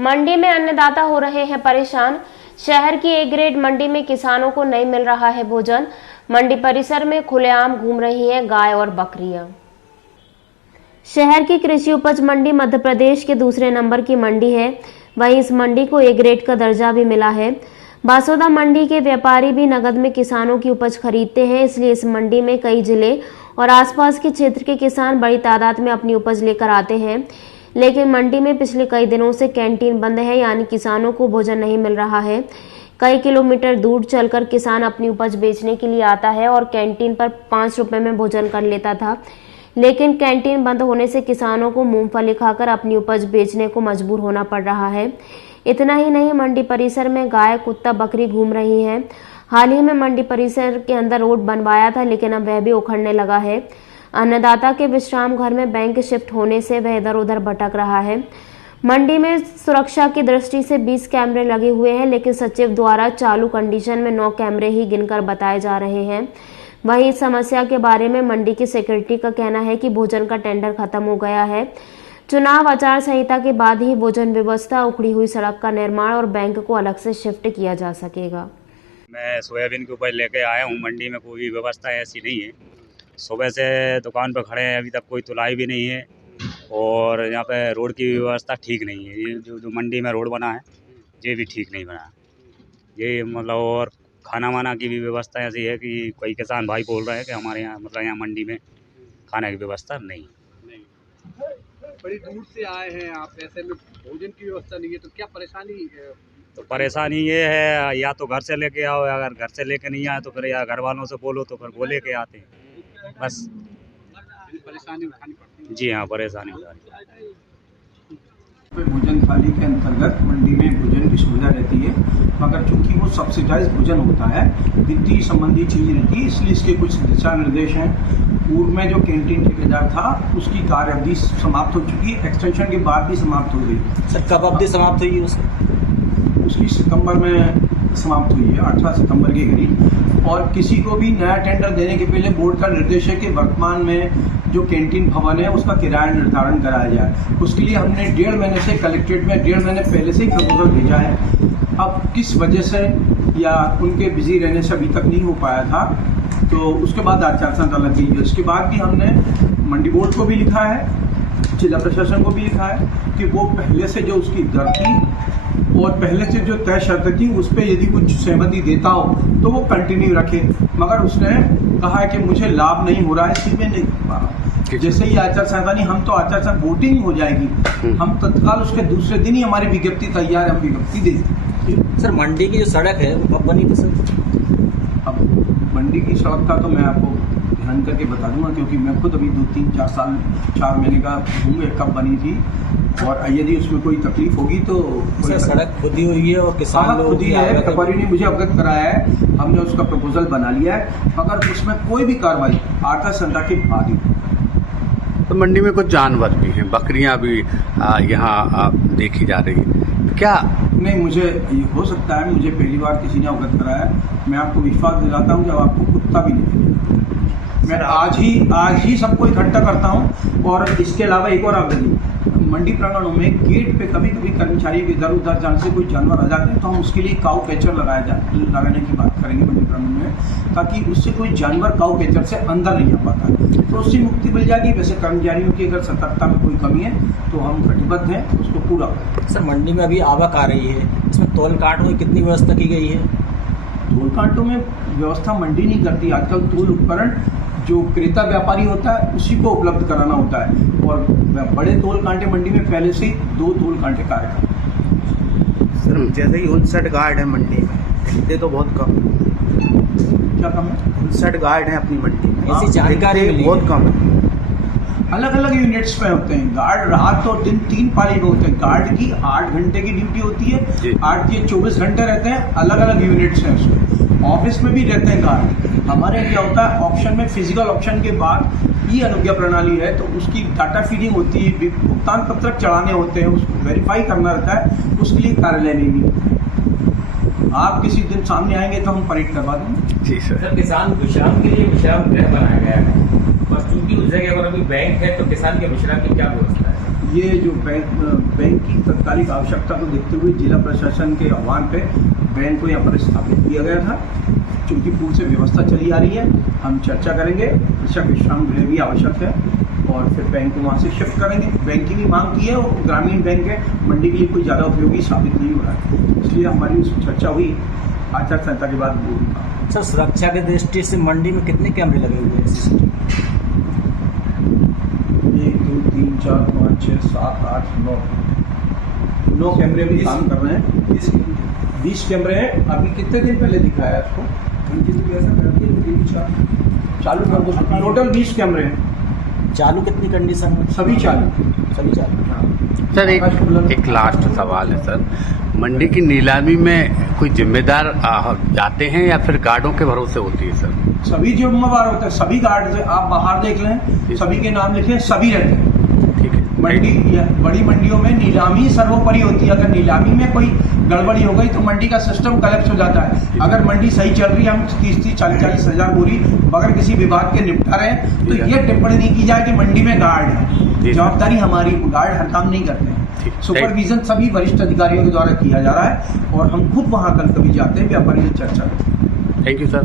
मंडी में अन्नदाता हो रहे हैं परेशान। शहर की ए ग्रेड मंडी में किसानों को नहीं मिल रहा है भोजन। मंडी परिसर में खुलेआम घूम रही हैं गाय और बकरियां। शहर की कृषि उपज मंडी मध्य प्रदेश के दूसरे नंबर की मंडी है। वहीं इस मंडी को ए ग्रेड का दर्जा भी मिला है। बासोदा मंडी के व्यापारी भी नगद में किसानों की उपज खरीदते हैं, इसलिए इस मंडी में कई जिले और आसपास के क्षेत्र के किसान बड़ी तादाद में अपनी उपज लेकर आते हैं। लेकिन मंडी में पिछले कई दिनों से कैंटीन बंद है, यानी किसानों को भोजन नहीं मिल रहा है। कई किलोमीटर दूर चलकर किसान अपनी उपज बेचने के लिए आता है और कैंटीन पर 5 रुपए में भोजन कर लेता था, लेकिन कैंटीन बंद होने से किसानों को मूंगफली खाकर अपनी उपज बेचने को मजबूर होना पड़ रहा है। इतना ही नहीं, मंडी परिसर में गाय, कुत्ता, बकरी घूम रही हैं। हाल ही में मंडी परिसर के अंदर रोड बनवाया था, लेकिन अब वह भी उखड़ने लगा है। अन्नदाता के विश्राम घर में बैंक शिफ्ट होने से वह इधर उधर भटक रहा है। मंडी में सुरक्षा की दृष्टि से 20 कैमरे लगे हुए हैं, लेकिन सचिव द्वारा चालू कंडीशन में 9 कैमरे ही गिनकर बताए जा रहे हैं। वहीं इस समस्या के बारे में मंडी की सिक्योरिटी का कहना है कि भोजन का टेंडर खत्म हो गया है। चुनाव आचार संहिता के बाद ही भोजन व्यवस्था, उखड़ी हुई सड़क का निर्माण और बैंक को अलग से शिफ्ट किया जा सकेगा। मैं सोयाबीन की उपज लेके आया हूँ। मंडी में कोई व्यवस्था ऐसी नहीं है। सुबह से दुकान पर खड़े हैं, अभी तक कोई तुलाई भी नहीं है और यहाँ पे रोड की व्यवस्था ठीक नहीं है। ये जो मंडी में रोड बना है ये भी ठीक नहीं बना है। ये मतलब और खाना वाना की भी व्यवस्था ऐसी है कि कोई किसान भाई बोल रहे हैं कि हमारे यहाँ मतलब यहाँ मंडी में खाने की व्यवस्था नहीं है। बड़ी दूर से आए हैं आप, ऐसे में भोजन की व्यवस्था नहीं है तो क्या परेशानी है? तो परेशानी ये है, या तो घर से लेके आओ, अगर घर से लेके नहीं आए तो फिर या घर वालों से बोलो तो फिर वो लेके आते हैं। बस परेशानी उठानी पड़ती है। जी हाँ, परेशानी उठानी। भोजन थाली के अंतर्गत मंडी में भोजन की सुविधा रहती है, मगर चूंकि वो सब्सिडाइज भोजन होता है, वित्तीय संबंधी चीज रहती है, इसलिए इसके कुछ दिशा निर्देश हैं। पूर्व में जो कैंटीन ठेकेदार था उसकी कार्य अवधि समाप्त हो चुकी है, एक्सटेंशन के बाद भी समाप्त हो गई। सर, कब अवधि समाप्त हुई उसकी सितंबर में समाप्त हुई है, 18 सितंबर के करीब। और किसी को भी नया टेंडर देने के पहले बोर्ड का निर्देश है कि वर्तमान में जो कैंटीन भवन है उसका किराया निर्धारण कराया जाए। उसके लिए हमने 1.5 महीने से कलेक्ट्रेट में 1.5 महीने पहले से ही प्रपोजल भेजा है। अब किस वजह से या उनके बिजी रहने से अभी तक नहीं हो पाया था, तो उसके बाद आचार संहिता लग गई है। उसके बाद भी हमने मंडी बोर्ड को भी लिखा है, जिला प्रशासन को भी लिखा है कि वो पहले से जो उसकी दर थी और पहले से जो तय शर्त थी उस पर यदि कुछ सहमति देता हो तो वो कंटिन्यू रखे। मगर उसने कहा है कि मुझे लाभ नहीं हो रहा है, इसलिए नहीं कर पा रहा। जैसे ही आचार संहिता नहीं, हम तो आचार संहिता वोटिंग हो जाएगी, हम तत्काल उसके दूसरे दिन ही हमारी विज्ञप्ति तैयार है, हम विज्ञप्ति दे देंगे। सर, मंडी की जो सड़क है वो कब बनी थी सर? अब मंडी की सड़क का तो मैं आपको ध्यान करके बता दूंगा, क्योंकि मैं खुद अभी 4 महीने का हूँ कब बनी थी, और यदि उसमें कोई तकलीफ होगी तो सर सड़क खुदी हुई है और किसान लोग खुदी है। व्यापारी ने मुझे अवगत कराया है, हमने उसका प्रपोजल बना लिया है, मगर उसमें कोई भी कार्रवाई आचार संहिता के बाद ही। तो मंडी में कुछ जानवर भी हैं, बकरियां भी यहाँ देखी जा रही है, क्या नहीं? मुझे ये हो सकता है, मुझे पहली बार किसी ने अवगत कराया है। मैं आपको विश्वास दिलाता हूँ जब आपको कुत्ता भी नहीं। मैं आज ही सबको इकट्ठा करता हूँ। और इसके अलावा एक और आवेदन, मंडी प्रांगणों में गेट पे कभी कभी कर्मचारी के इधर उधर जाने से कोई जानवर आ जाते हैं, तो हम उसके लिए काऊ कैचर लगाने की बात करेंगे मंडी प्रांगण में, ताकि उससे कोई जानवर काऊ कैचर से अंदर नहीं आ पाता, तो उससे मुक्ति मिल जाएगी। वैसे कर्मचारियों की अगर सतर्कता में कोई कमी है तो हम कटिबद्ध हैं उसको पूरा करें। सर, मंडी में अभी आवक आ रही है, इसमें तोल काट में कितनी व्यवस्था की गई है? तोल कांटों में व्यवस्था मंडी नहीं करती। आजकल तोल उपकरण जो क्रेता व्यापारी होता है उसी को उपलब्ध कराना होता है, और बड़े तोल कांटे मंडी में पहले से ही 2 तोल कांटे कार्य करते हैं। सर, जैसे ही 59 गार्ड है मंडी में, इतने तो बहुत कम। क्या कम है? 59 गार्ड है अपनी मंडी में, ऐसी जानकारी मिली बहुत कम है। अलग अलग यूनिट्स में होते हैं गार्ड, रात और दिन 3 पाली में होते हैं। गार्ड की 8 घंटे की ड्यूटी होती है, 8 या 24 घंटे रहते हैं। अलग अलग यूनिट्स हैं उसमें, ऑफिस में भी रहते हैं गार्ड। हमारे क्या होता है, ऑप्शन में फिजिकल ऑप्शन के बाद ई अनुज्ञा प्रणाली है, तो उसकी डाटा फीडिंग होती है, भुगतान पत्रक चढ़ाने होते हैं, उसको वेरीफाई करना रहता है, उसके लिए कार्यालय में भी। आप किसी दिन सामने आएंगे तो हम परेड करवा देंगे। जी सर। किसान विश्राम के लिए विश्राम गृह बनाया गया है, और चूंकि उस जगह पर अभी बैंक है तो किसान के विश्राम की क्या व्यवस्था है? ये जो बैंक की तत्कालिक आवश्यकता को देखते हुए जिला प्रशासन के आह्वान पे बैंक को यहाँ पर स्थापित किया गया था। चूँकि पूर्व से व्यवस्था चली आ रही है, हम चर्चा करेंगे। कृषक विश्राम गृह भी आवश्यक है और फिर बैंक को वहाँ से शिफ्ट करेंगे। बैंक की भी मांग की है और ग्रामीण बैंक है, मंडी के लिए कोई ज़्यादा उपयोगी साबित नहीं हो रहा है, इसलिए हमारी उस चर्चा हुई आचार संहिता के बाद। सर, सुरक्षा की दृष्टि से मंडी में कितने कैमरे लगे हुए हैं CCTV? 1 2 3 4 5 6 7 8 9 कैमरे भी काम कर रहे हैं। 20 कैमरे हैं। अभी कितने दिन पहले दिखाया आपको? चालू कर दो। टोटल 20 कैमरे हैं। चालू कितनी कंडीशन में? सभी चालू। सर, एक लास्ट सवाल है सर। मंडी की नीलामी में कोई जिम्मेदार जाते हैं या फिर गार्डों के भरोसे होती है सर? सभी जिम्मेवार होते हैं, सभी गार्ड से आप बाहर देख लें, सभी के नाम लिखे, सभी रहते हैं। ठीक है। मंडी बड़ी मंडियों में नीलामी सर्वोपरि होती है। अगर नीलामी में कोई गड़बड़ी हो गई तो मंडी का सिस्टम कलेप्स हो जाता है। अगर मंडी सही चल रही है, हम 30-40 हज़ार बोरी बगैर किसी विभाग के निपटा रहे हैं, तो ये टिप्पणी नहीं की जाए कि मंडी में गार्ड है। जवाबदारी हमारी, गार्ड हर काम नहीं करते हैं। सुपरविजन सभी वरिष्ठ अधिकारियों के द्वारा किया जा रहा है और हम खुद वहाँ कभी जाते हैं, व्यापारी से चर्चा करते हैं। Thank you sir.